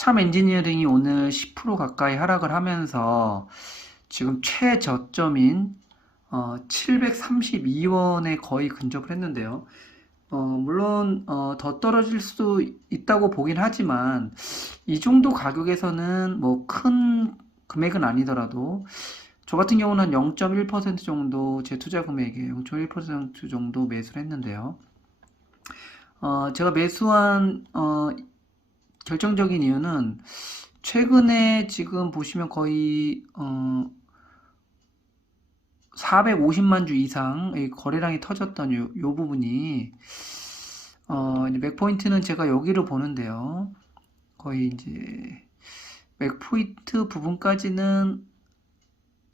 참 엔지니어링이 오늘 10% 가까이 하락을 하면서 지금 최저점인 732원에 거의 근접을 했는데요. 물론 더 떨어질 수도 있다고 보긴 하지만 이 정도 가격에서는 뭐 큰 금액은 아니더라도 저 같은 경우는 한 0.1% 정도 제 투자 금액에 0.1% 정도 매수를 했는데요. 제가 매수한 결정적인 이유는 최근에 지금 보시면 거의 450만 주 이상 거래량이 터졌던 요 부분이 이제 맥포인트는 제가 여기를 보는데요. 거의 이제 맥포인트 부분까지는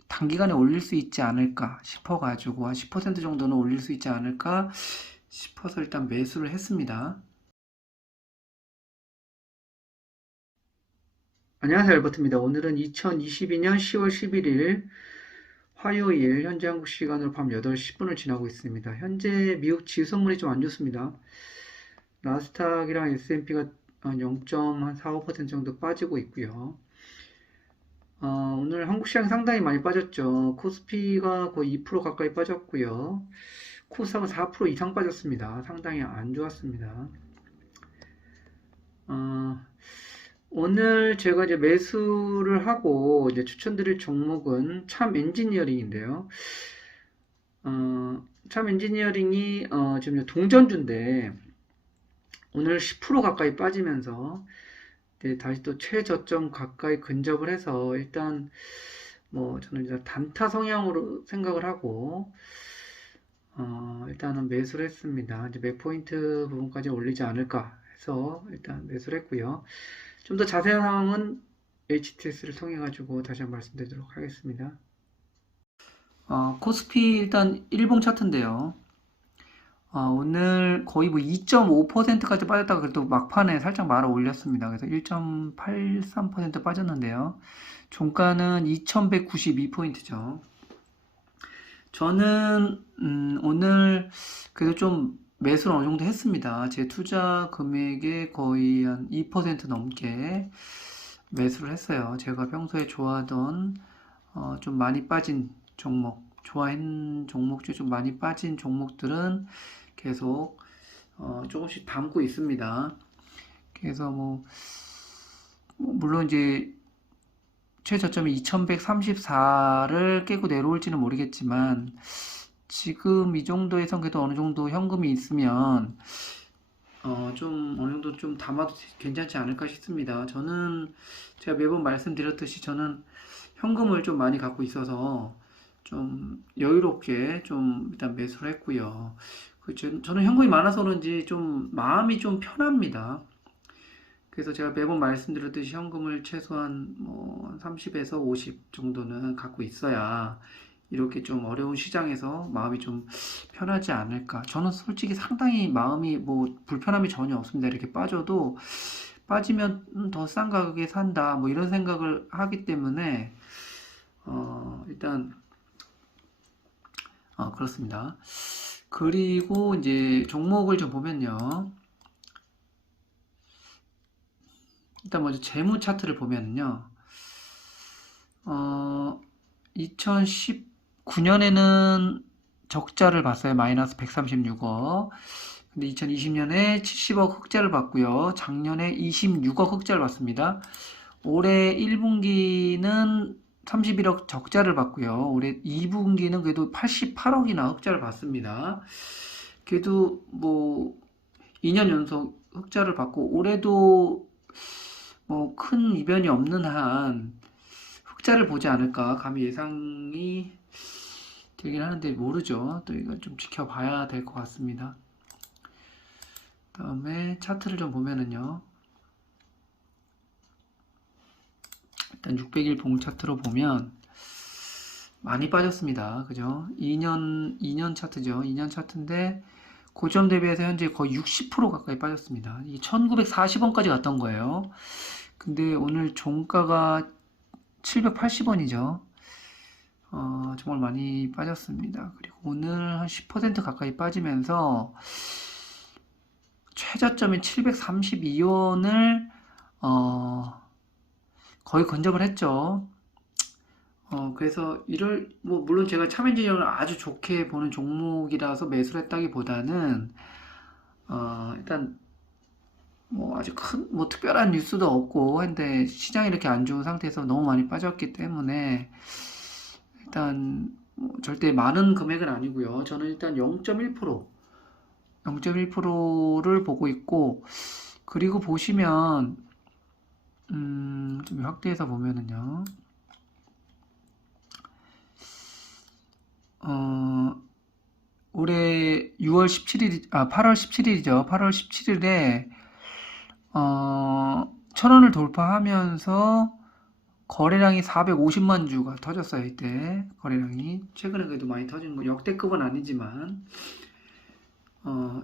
단기간에 올릴 수 있지 않을까 싶어가지고 한 10% 정도는 올릴 수 있지 않을까 싶어서 일단 매수를 했습니다. 안녕하세요, 알버트입니다. 오늘은 2022년 10월 11일 화요일 현재 한국 시간으로 밤 8시 10분을 지나고 있습니다. 현재 미국 지수 선물이 좀 안 좋습니다. 나스닥이랑 S&P가 0.45% 정도 빠지고 있고요. 오늘 한국 시장 상당히 많이 빠졌죠. 코스피가 거의 2% 가까이 빠졌고요. 코스닥은 4% 이상 빠졌습니다. 상당히 안 좋았습니다. 어, 오늘 제가 이제 매수를 하고 이제 추천드릴 종목은 참 엔지니어링인데요. 참 엔지니어링이 지금 동전주인데 오늘 10% 가까이 빠지면서 네, 다시 또 최저점 가까이 근접을 해서 일단 뭐 저는 이제 단타 성향으로 생각을 하고 일단은 매수를 했습니다. 이제 몇 포인트 부분까지 올리지 않을까 해서 일단 매수를 했고요. 좀 더 자세한 상황은 HTS를 통해 가지고 다시 한번 말씀드리도록 하겠습니다. 코스피 일단 일봉 차트인데요. 오늘 거의 뭐 2.5%까지 빠졌다가 그래도 막판에 살짝 말아 올렸습니다. 그래서 1.83% 빠졌는데요. 종가는 2192포인트죠. 저는 오늘 그래도 좀 매수를 어느 정도 했습니다. 제 투자 금액의 거의 한 2% 넘게 매수를 했어요. 제가 평소에 좋아하던 좀 많이 빠진 종목, 좋아했는 종목 중에 좀 많이 빠진 종목들은 계속 조금씩 담고 있습니다. 그래서 물론 이제 최저점이 2134를 깨고 내려올지는 모르겠지만 지금 이 정도에선 그래도 어느 정도 현금이 있으면 좀 어느 정도 좀 담아도 괜찮지 않을까 싶습니다. 저는 제가 매번 말씀드렸듯이 저는 현금을 좀 많이 갖고 있어서 좀 여유롭게 좀 일단 매수를 했고요. 저는 현금이 많아서 그런지 좀 마음이 좀 편합니다. 그래서 제가 매번 말씀드렸듯이 현금을 최소한 뭐 30에서 50 정도는 갖고 있어야 이렇게 좀 어려운 시장에서 마음이 좀 편하지 않을까. 저는 솔직히 상당히 마음이 뭐 불편함이 전혀 없습니다. 이렇게 빠져도 빠지면 더 싼 가격에 산다. 뭐 이런 생각을 하기 때문에 일단 그렇습니다. 그리고 이제 종목을 좀 보면요. 일단 먼저 재무 차트를 보면요. 2019년에는 적자를 봤어요. 마이너스 136억. 근데 2020년에 70억 흑자를 봤고요. 작년에 26억 흑자를 봤습니다. 올해 1분기는 31억 적자를 봤고요. 올해 2분기는 그래도 88억이나 흑자를 봤습니다. 그래도 뭐 2년 연속 흑자를 받고 올해도 뭐 큰 이변이 없는 한 흑자를 보지 않을까 감히 예상이 되긴 하는데 모르죠. 또 이건 좀 지켜봐야 될 것 같습니다. 다음에 차트를 좀 보면은요. 일단 600일 봉 차트로 보면 많이 빠졌습니다. 그죠? 2년 차트죠. 2년 차트인데 고점 대비해서 현재 거의 60% 가까이 빠졌습니다. 이 1940원까지 갔던 거예요. 근데 오늘 종가가 780원이죠. 정말 많이 빠졌습니다. 그리고 오늘 한 10% 가까이 빠지면서 최저점인 732원을 거의 근접을 했죠. 그래서 뭐, 물론 제가 참엔지니어를 아주 좋게 보는 종목이라서 매수를 했다기보다는, 일단, 뭐, 아주 뭐, 특별한 뉴스도 없고, 근데 시장이 이렇게 안 좋은 상태에서 너무 많이 빠졌기 때문에, 일단, 뭐 절대 많은 금액은 아니고요. 저는 일단 0.1%를 보고 있고, 그리고 보시면, 좀 확대해서 보면은요, 올해 8월 17일이죠. 8월 17일에, 1,000원을 돌파하면서 거래량이 450만 주가 터졌어요. 이때 거래량이 최근에 그래도 많이 터진 거 역대급은 아니지만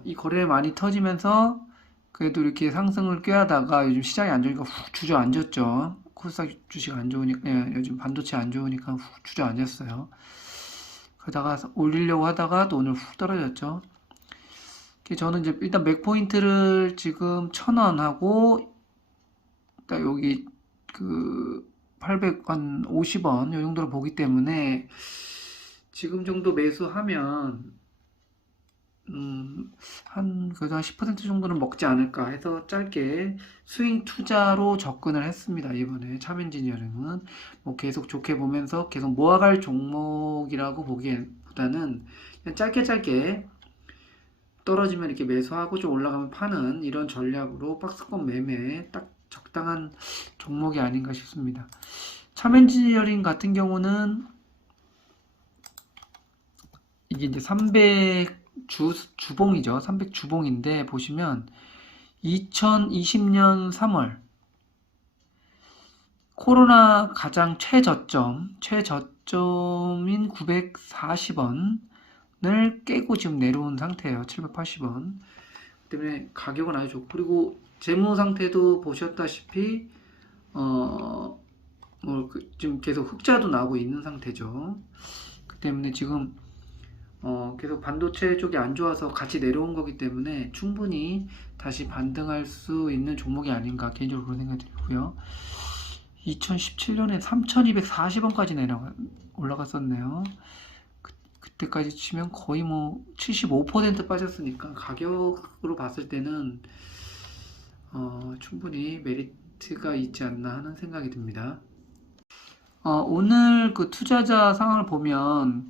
이 거래 많이 터지면서 그래도 이렇게 상승을 꾀하다가 요즘 시장이 안 좋으니까 훅 주저앉았죠. 코스닥 주식 안 좋으니까 요즘 반도체 안 좋으니까 훅 주저앉았어요. 그러다가 올리려고 하다가 또 오늘 훅 떨어졌죠. 저는 이제 일단 맥포인트를 지금 1,000원 하고 일단 여기 그 850원 이 정도로 보기 때문에 지금 정도 매수하면 그래도 한 10% 정도는 먹지 않을까 해서 짧게 스윙 투자로 접근을 했습니다. 이번에 참엔지니어링은 뭐 계속 좋게 보면서 계속 모아갈 종목이라고 보기보다는 그냥 짧게 떨어지면 이렇게 매수하고 좀 올라가면 파는 이런 전략으로 박스권 매매에 딱 적당한 종목이 아닌가 싶습니다. 참엔지니어링 같은 경우는 이게 이제 300 주봉이죠. 300 주봉인데 보시면 2020년 3월 코로나 가장 최저점인 940원을 깨고 지금 내려온 상태예요. 780원. 때문에 가격은 아주 좋고 그리고 재무 상태도 보셨다시피 지금 계속 흑자도 나고 있는 상태죠. 그 때문에 지금 계속 반도체 쪽이 안 좋아서 같이 내려온 거기 때문에 충분히 다시 반등할 수 있는 종목이 아닌가 개인적으로 그런 생각이 들고요. 2017년에 3,240원까지 올라갔었네요. 그때까지 치면 거의 뭐 75% 빠졌으니까 가격으로 봤을 때는 충분히 메리트가 있지 않나 하는 생각이 듭니다. 오늘 그 투자자 상황을 보면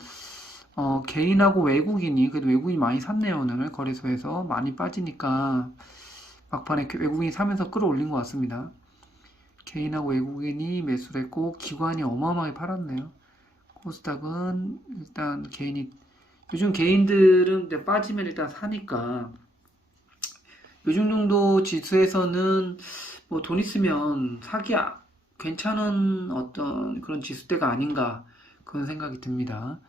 개인하고 외국인이 그래도 외국인이 많이 샀네요. 오늘 거래소에서 많이 빠지니까 막판에 외국인이 사면서 끌어올린 것 같습니다. 개인하고 외국인이 매수를 했고 기관이 어마어마하게 팔았네요. 코스닥은 일단 요즘 개인들은 빠지면 일단 사니까 요즘 정도 지수에서는 뭐 돈 있으면 사기 괜찮은 어떤 그런 지수대가 아닌가 그런 생각이 듭니다.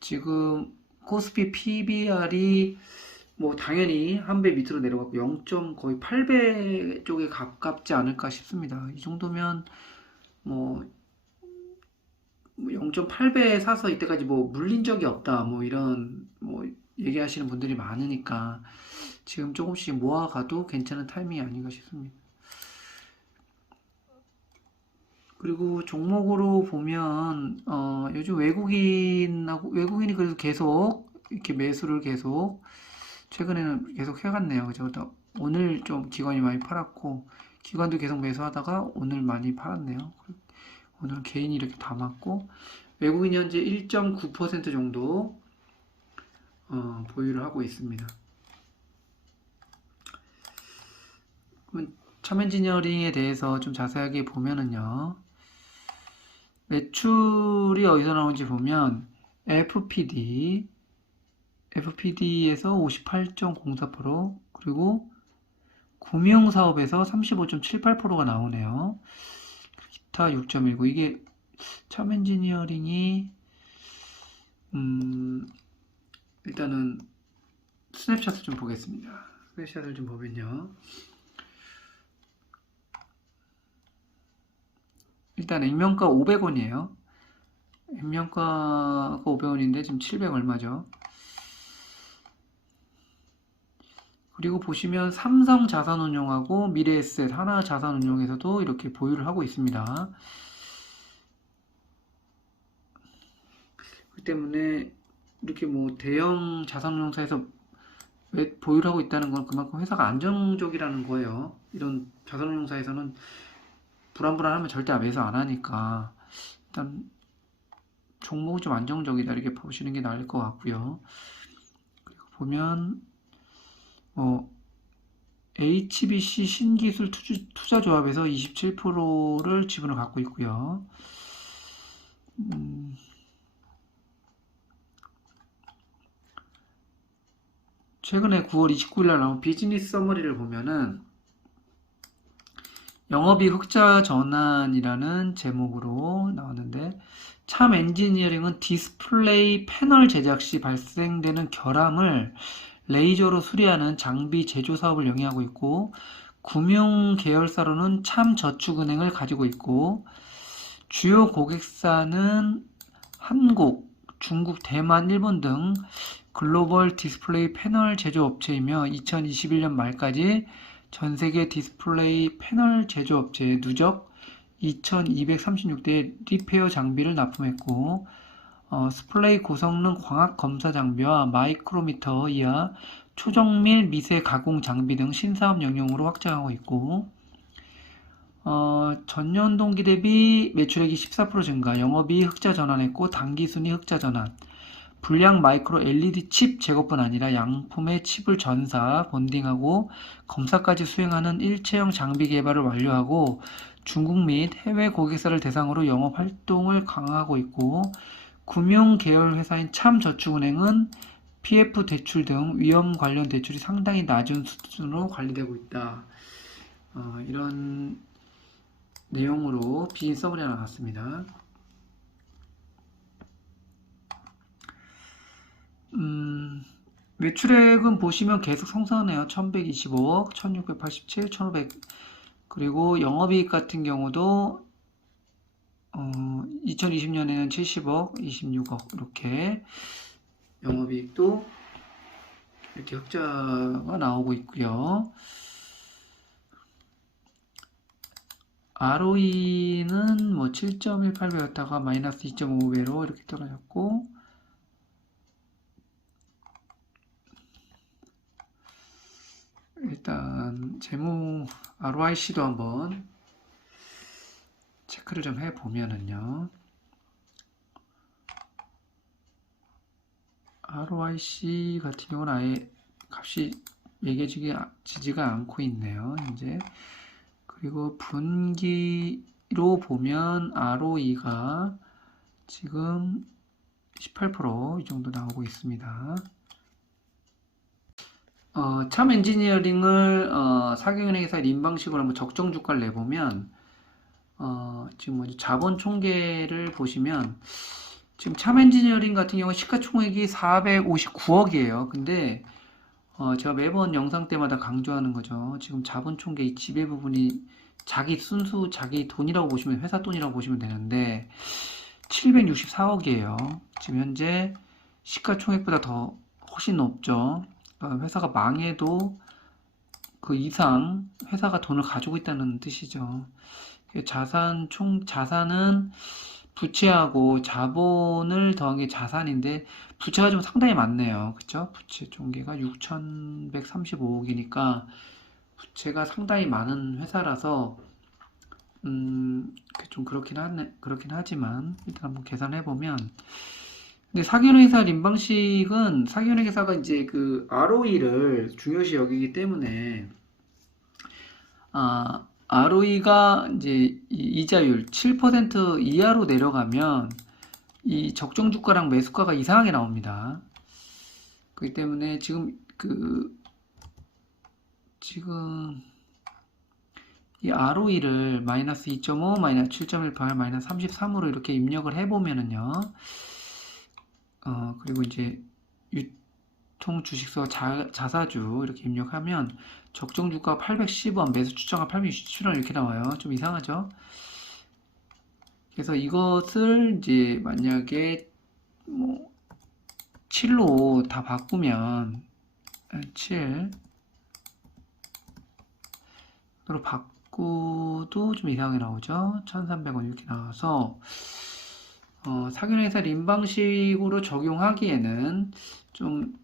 지금 코스피 PBR이 뭐 당연히 한 배 밑으로 내려갔고 0. 거의 8배 쪽에 가깝지 않을까 싶습니다. 이 정도면 뭐 0.8배에 사서 이때까지 뭐 물린 적이 없다 뭐 이런 뭐 얘기하시는 분들이 많으니까 지금 조금씩 모아가도 괜찮은 타이밍이 아닌가 싶습니다. 그리고 종목으로 보면 요즘 외국인이 그래도 계속 이렇게 매수를 계속 최근에는 계속 해갔네요. 그죠? 오늘 좀 기관이 많이 팔았고 기관도 계속 매수하다가 오늘 많이 팔았네요. 오늘 개인이 이렇게 담았고 외국인이 현재 1.9% 정도 보유를 하고 있습니다. 그러면 참엔지니어링에 대해서 좀 자세하게 보면은요. 매출이 어디서 나오는지 보면 FPD에서 58.04% 그리고 금융사업에서 35.78%가 나오네요. 기타 6.19 이게 참엔지니어링이 일단은 스냅샷을 좀 보겠습니다. 스냅샷을 좀 보면요. 일단 액면가 500원이에요. 액면가가 500원인데 지금 700 얼마죠? 그리고 보시면 삼성 자산운용하고 미래에셋, 하나자산운용에서도 이렇게 보유를 하고 있습니다. 그 때문에 이렇게 뭐 대형 자산운용사에서 왜 보유를 하고 있다는 건 그만큼 회사가 안정적이라는 거예요. 이런 자산운용사에서는 불안불안하면 절대 매수 안 하니까 일단 종목이 좀 안정적이다 이렇게 보시는 게 나을 것 같고요. 그리고 보면 HBC 신기술 투자조합에서 27%를 지분을 갖고 있고요. 최근에 9월 29일 날 나온 비즈니스 서머리를 보면은 영업이익 흑자 전환이라는 제목으로 나왔는데 참 엔지니어링은 디스플레이 패널 제작 시 발생되는 결함을 레이저로 수리하는 장비 제조 사업을 영위하고 있고 금융 계열사로는 참 저축은행을 가지고 있고 주요 고객사는 한국, 중국, 대만, 일본 등 글로벌 디스플레이 패널 제조업체이며 2021년 말까지 전 세계 디스플레이 패널 제조업체에 누적 2236대의 리페어 장비를 납품했고 스플레이 고성능 광학 검사 장비와 마이크로미터 이하 초정밀 미세 가공 장비 등 신사업 영역으로 확장하고 있고 전년 동기 대비 매출액이 14% 증가, 영업이익 흑자 전환했고 당기순이 흑자 전환, 불량 마이크로 LED 칩 제거뿐 아니라 양품의 칩을 전사, 본딩하고 검사까지 수행하는 일체형 장비 개발을 완료하고 중국 및 해외 고객사를 대상으로 영업 활동을 강화하고 있고 금융 계열 회사인 참저축은행은 PF 대출 등 위험 관련 대출이 상당히 낮은 수준으로 관리되고 있다. 이런 내용으로 비즈니스 서머리가 나왔습니다. 매출액은 보시면 계속 성장하네요. 1125억, 1687, 1500. 그리고 영업이익 같은 경우도 2020년에는 70억, 26억 이렇게 영업이익도 이렇게 흑자가 나오고 있고요. ROE는 뭐 7.18배였다가 마이너스 2.5배로 이렇게 떨어졌고 일단 재무 ROIC도 한번 체크를 좀 해보면은요. ROIC 같은 경우는 아예 값이 매겨지지가 않고 있네요. 이제 그리고 분기로 보면 ROE가 지금 18%이 정도 나오고 있습니다. 참 엔지니어링을 사경은행에서 인방식으로 한번 적정 주가를 내보면 지금 먼저 자본 총계를 보시면 지금 참 엔지니어링 같은 경우 시가총액이 459억이에요. 근데 제가 매번 영상 때마다 강조하는 거죠. 지금 자본 총계 이 지배 부분이 자기 돈이라고 보시면 회사 돈이라고 보시면 되는데 764억이에요. 지금 현재 시가총액보다 더 훨씬 높죠. 회사가 망해도 그 이상 회사가 돈을 가지고 있다는 뜻이죠. 자산은 부채하고 자본을 더한 게 자산인데 부채가 좀 상당히 많네요. 그쵸? 부채 총계가 6,135억이니까 부채가 상당히 많은 회사라서 좀 그렇긴 하지만 일단 한번 계산해 보면 근데 사기운용회사 인방식은 사기운용회사가 이제 그 ROE를 중요시 여기기 때문에 ROE가 이제 이자율 7% 이하로 내려가면 이 적정 주가랑 매수가가 이상하게 나옵니다. 그렇기 때문에 지금 이 ROE를 마이너스 2.5, 마이너스 7.18, 마이너스 33으로 이렇게 입력을 해보면은요. 그리고 이제 유통 주식수와 자사주 이렇게 입력하면 적정 주가 810원, 매수 추정가 867원 이렇게 나와요. 좀 이상하죠? 그래서 이것을 이제 만약에 뭐 7로 다 바꾸면 7 으로 바꾸도 좀 이상하게 나오죠. 1,300원 이렇게 나와서 사균회사 림 방식으로 적용하기에는 좀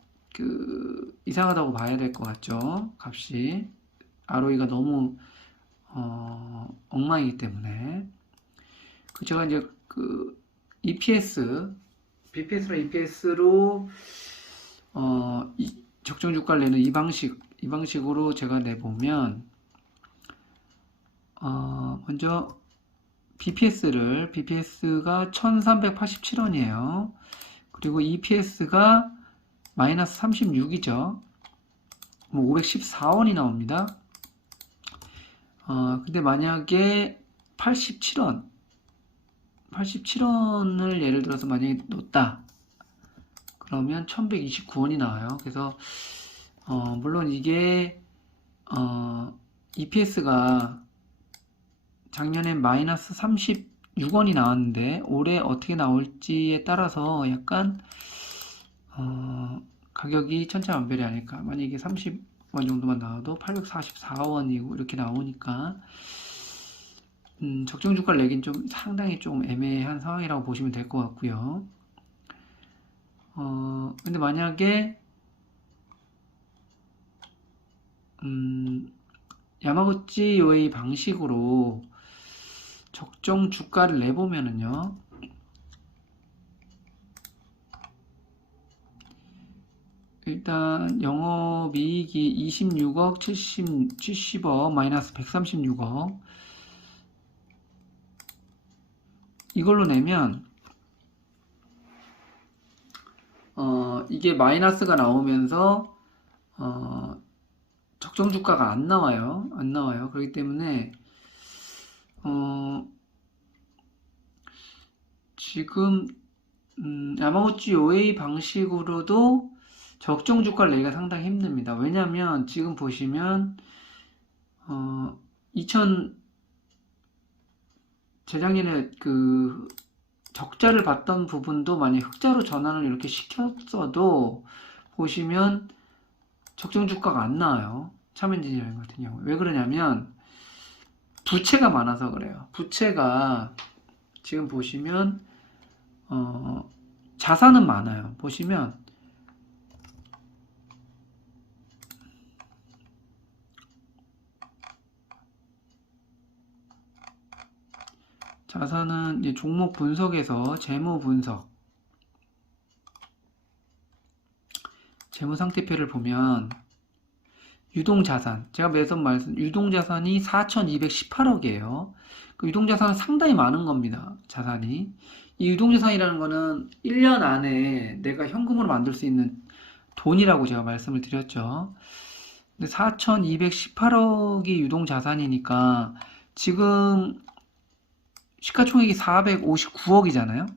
이상하다고 봐야 될 것 같죠. 값이 ROE가 너무 엉망이기 때문에. 제가 이제 EPS, BPS랑 EPS로 적정 주가를 내는 이 방식으로 제가 내보면 먼저 BPS가 1387원이에요. 그리고 EPS가 마이너스 36이죠. 514원이 나옵니다. 근데 만약에 87원을 예를 들어서 만약에 놓다. 그러면 1129원이 나와요. 그래서 물론 이게 EPS가 작년에 마이너스 36원이 나왔는데 올해 어떻게 나올지에 따라서 약간 가격이 천차만별이 아닐까. 만약에 30원 정도만 나와도 844원이고 이렇게 나오니까 적정 주가를 내긴 좀 상당히 좀 애매한 상황이라고 보시면 될 것 같고요. 근데 만약에 야마구치 요에이 방식으로 적정 주가를 내보면은요, 일단 영업이익이 26억 70억 마이너스 136억 이걸로 내면 이게 마이너스가 나오면서 적정 주가가 안 나와요. 그렇기 때문에 지금 야마구치 요에이 방식으로도 적정 주가를 내기가 상당히 힘듭니다. 왜냐하면 지금 보시면 재작년에 적자를 봤던 부분도 만약 흑자로 전환을 이렇게 시켰어도 보시면 적정 주가가 안 나와요. 참엔지니어링 같은 경우. 왜 그러냐면 부채가 많아서 그래요. 부채가 지금 보시면 자산은 많아요. 보시면 자산은 이제 종목 분석에서 재무 분석, 재무 상태표를 보면 유동자산, 제가 매번 유동자산이 4,218억이에요. 그 유동자산은 상당히 많은 겁니다. 자산이. 이 유동자산이라는 거는 1년 안에 내가 현금으로 만들 수 있는 돈이라고 제가 말씀을 드렸죠. 근데 4,218억이 유동자산이니까 지금 시가총액이 459억이잖아요.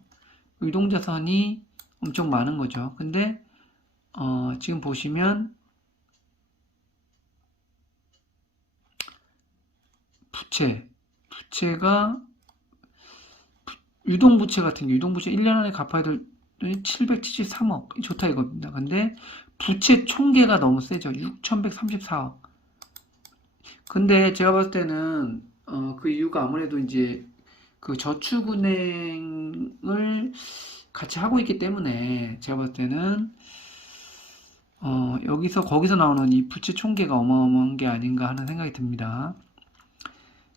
유동자산이 엄청 많은 거죠. 근데 지금 보시면 부채가 유동부채 같은 게 유동부채 1년 안에 갚아야 될 돈이 773억 좋다 이겁니다. 근데 부채 총계가 너무 세죠. 6,134억. 근데 제가 봤을 때는 그 이유가 아무래도 이제 그 저축은행을 같이 하고 있기 때문에 제가 봤을 때는 거기서 나오는 이 부채 총계가 어마어마한 게 아닌가 하는 생각이 듭니다.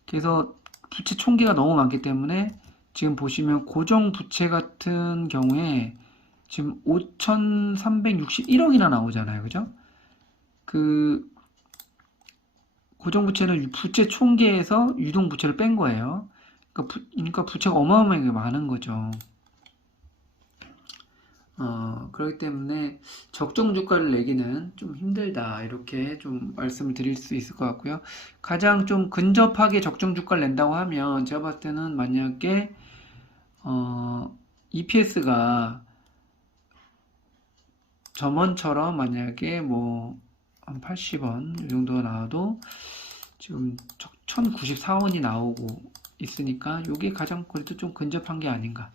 그래서 부채 총계가 너무 많기 때문에 지금 보시면 고정 부채 같은 경우에 지금 5,361억이나 나오잖아요. 그죠? 그 고정 부채는 부채 총계에서 유동 부채를 뺀 거예요. 그러니까 부채가 어마어마하게 많은 거죠. 그렇기 때문에 적정 주가를 내기는 좀 힘들다 이렇게 좀 말씀을 드릴 수 있을 것 같고요. 가장 좀 근접하게 적정 주가를 낸다고 하면 제가 봤을 때는 만약에 EPS가 점원처럼 만약에 뭐 한 80원 이 정도가 나와도 지금 1,094원이 나오고 있으니까 이게 가장 그래도 좀 근접한 게 아닌가.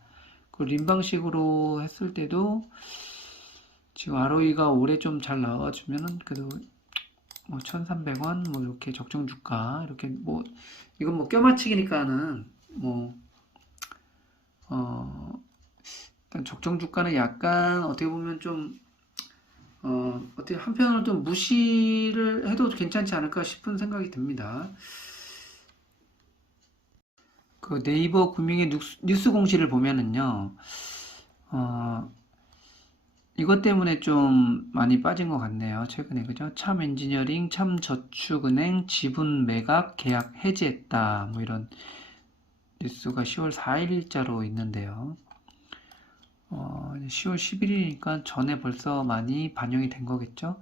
그 림 방식으로 했을 때도 지금 ROE가 올해 좀 잘 나와주면은 그래도 1,300원 뭐 이렇게 적정 주가 이렇게 뭐 이건 뭐 껴맞추기니까는 뭐 일단 적정 주가는 약간 어떻게 보면 좀 어떻게 한편으로 좀 무시를 해도 괜찮지 않을까 싶은 생각이 듭니다. 그 네이버 금융의 뉴스 공시를 보면은요, 어, 이것 때문에 좀 많이 빠진 것 같네요. 최근에, 그죠? 참 엔지니어링, 참 저축은행 지분 매각 계약 해지했다. 뭐 이런 뉴스가 10월 4일자로 있는데요. 10월 11일이니까 전에 벌써 많이 반영이 된 거겠죠?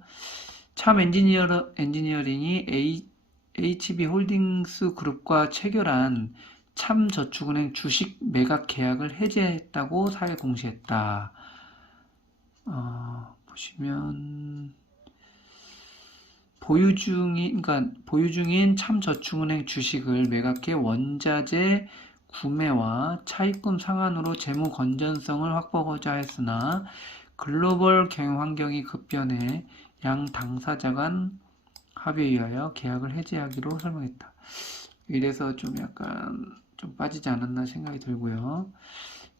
참 엔지니어링이 HB 홀딩스 그룹과 체결한 참저축은행 주식 매각 계약을 해지했다고 4일 공시했다. 보시면 보유 중인 참저축은행 주식을 매각해 원자재 구매와 차입금 상한으로 재무 건전성을 확보하고자 했으나 글로벌 경영 환경이 급변해 양 당사자 간 합의에 의하여 계약을 해지하기로 설명했다. 이래서 좀 약간 좀 빠지지 않았나 생각이 들고요.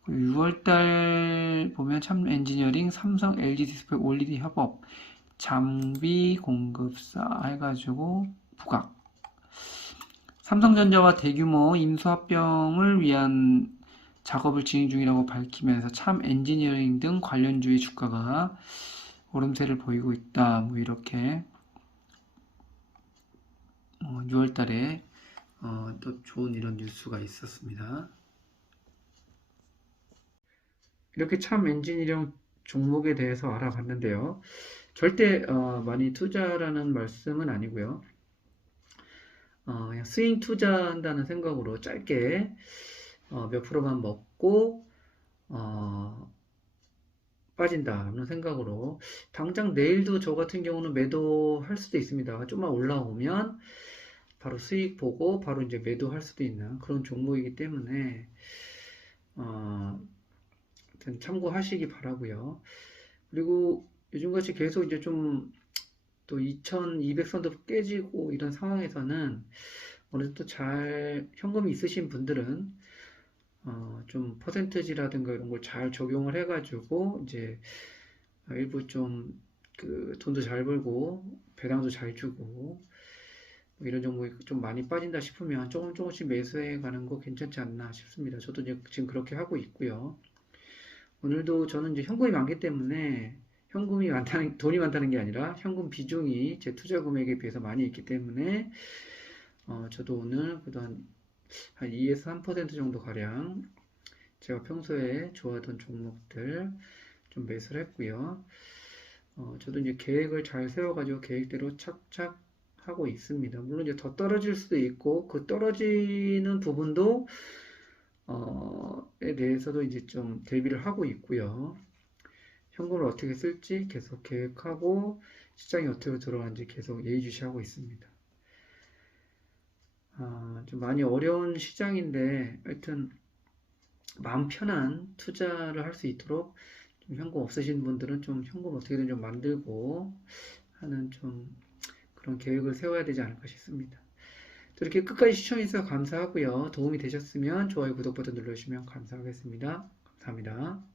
6월달 보면 참 엔지니어링, 삼성, LG 디스플레이, 올리드 협업, 장비 공급사 해가지고 부각. 삼성전자와 대규모 인수합병을 위한 작업을 진행 중이라고 밝히면서 참 엔지니어링 등 관련주의 주가가 오름세를 보이고 있다. 뭐 이렇게 6월달에 또 좋은 이런 뉴스가 있었습니다. 이렇게 참 엔지니어링 종목에 대해서 알아봤는데요. 절대 많이 투자라는 말씀은 아니고요. 그냥 스윙 투자한다는 생각으로 짧게 몇 프로만 먹고 빠진다는 생각으로 당장 내일도 저 같은 경우는 매도할 수도 있습니다. 좀만 올라오면 바로 수익 보고 바로 이제 매도할 수도 있는 그런 종목이기 때문에 참고하시기 바라고요. 그리고 요즘같이 계속 이제 좀 또 2200선도 깨지고 이런 상황에서는 어느 정도 잘 현금이 있으신 분들은 좀 퍼센트지라든가 이런 걸 잘 적용을 해가지고 이제 일부 좀 그 돈도 잘 벌고 배당도 잘 주고 뭐 이런 종목이 좀 많이 빠진다 싶으면 조금씩 매수해 가는 거 괜찮지 않나 싶습니다. 저도 이제 지금 그렇게 하고 있고요. 오늘도 저는 이제 현금이 많기 때문에 돈이 많다는 게 아니라 현금 비중이 제 투자 금액에 비해서 많이 있기 때문에 저도 오늘 그동안 한 2에서 3% 정도 가량 제가 평소에 좋아하던 종목들 좀 매수를 했고요. 저도 이제 계획을 잘 세워가지고 계획대로 착착 하고 있습니다. 물론 이제 더 떨어질 수도 있고 그 떨어지는 부분도 에 대해서도 이제 좀 대비를 하고 있고요. 현금을 어떻게 쓸지 계속 계획하고 시장이 어떻게 들어가는지 계속 예의주시하고 있습니다. 좀 많이 어려운 시장인데 하여튼 마음 편한 투자를 할 수 있도록 좀 현금 없으신 분들은 좀 현금 어떻게든 좀 만들고 하는 좀 그런 계획을 세워야 되지 않을까 싶습니다. 이렇게 끝까지 시청해주셔서 감사하고요. 도움이 되셨으면 좋아요, 구독 버튼 눌러주시면 감사하겠습니다. 감사합니다.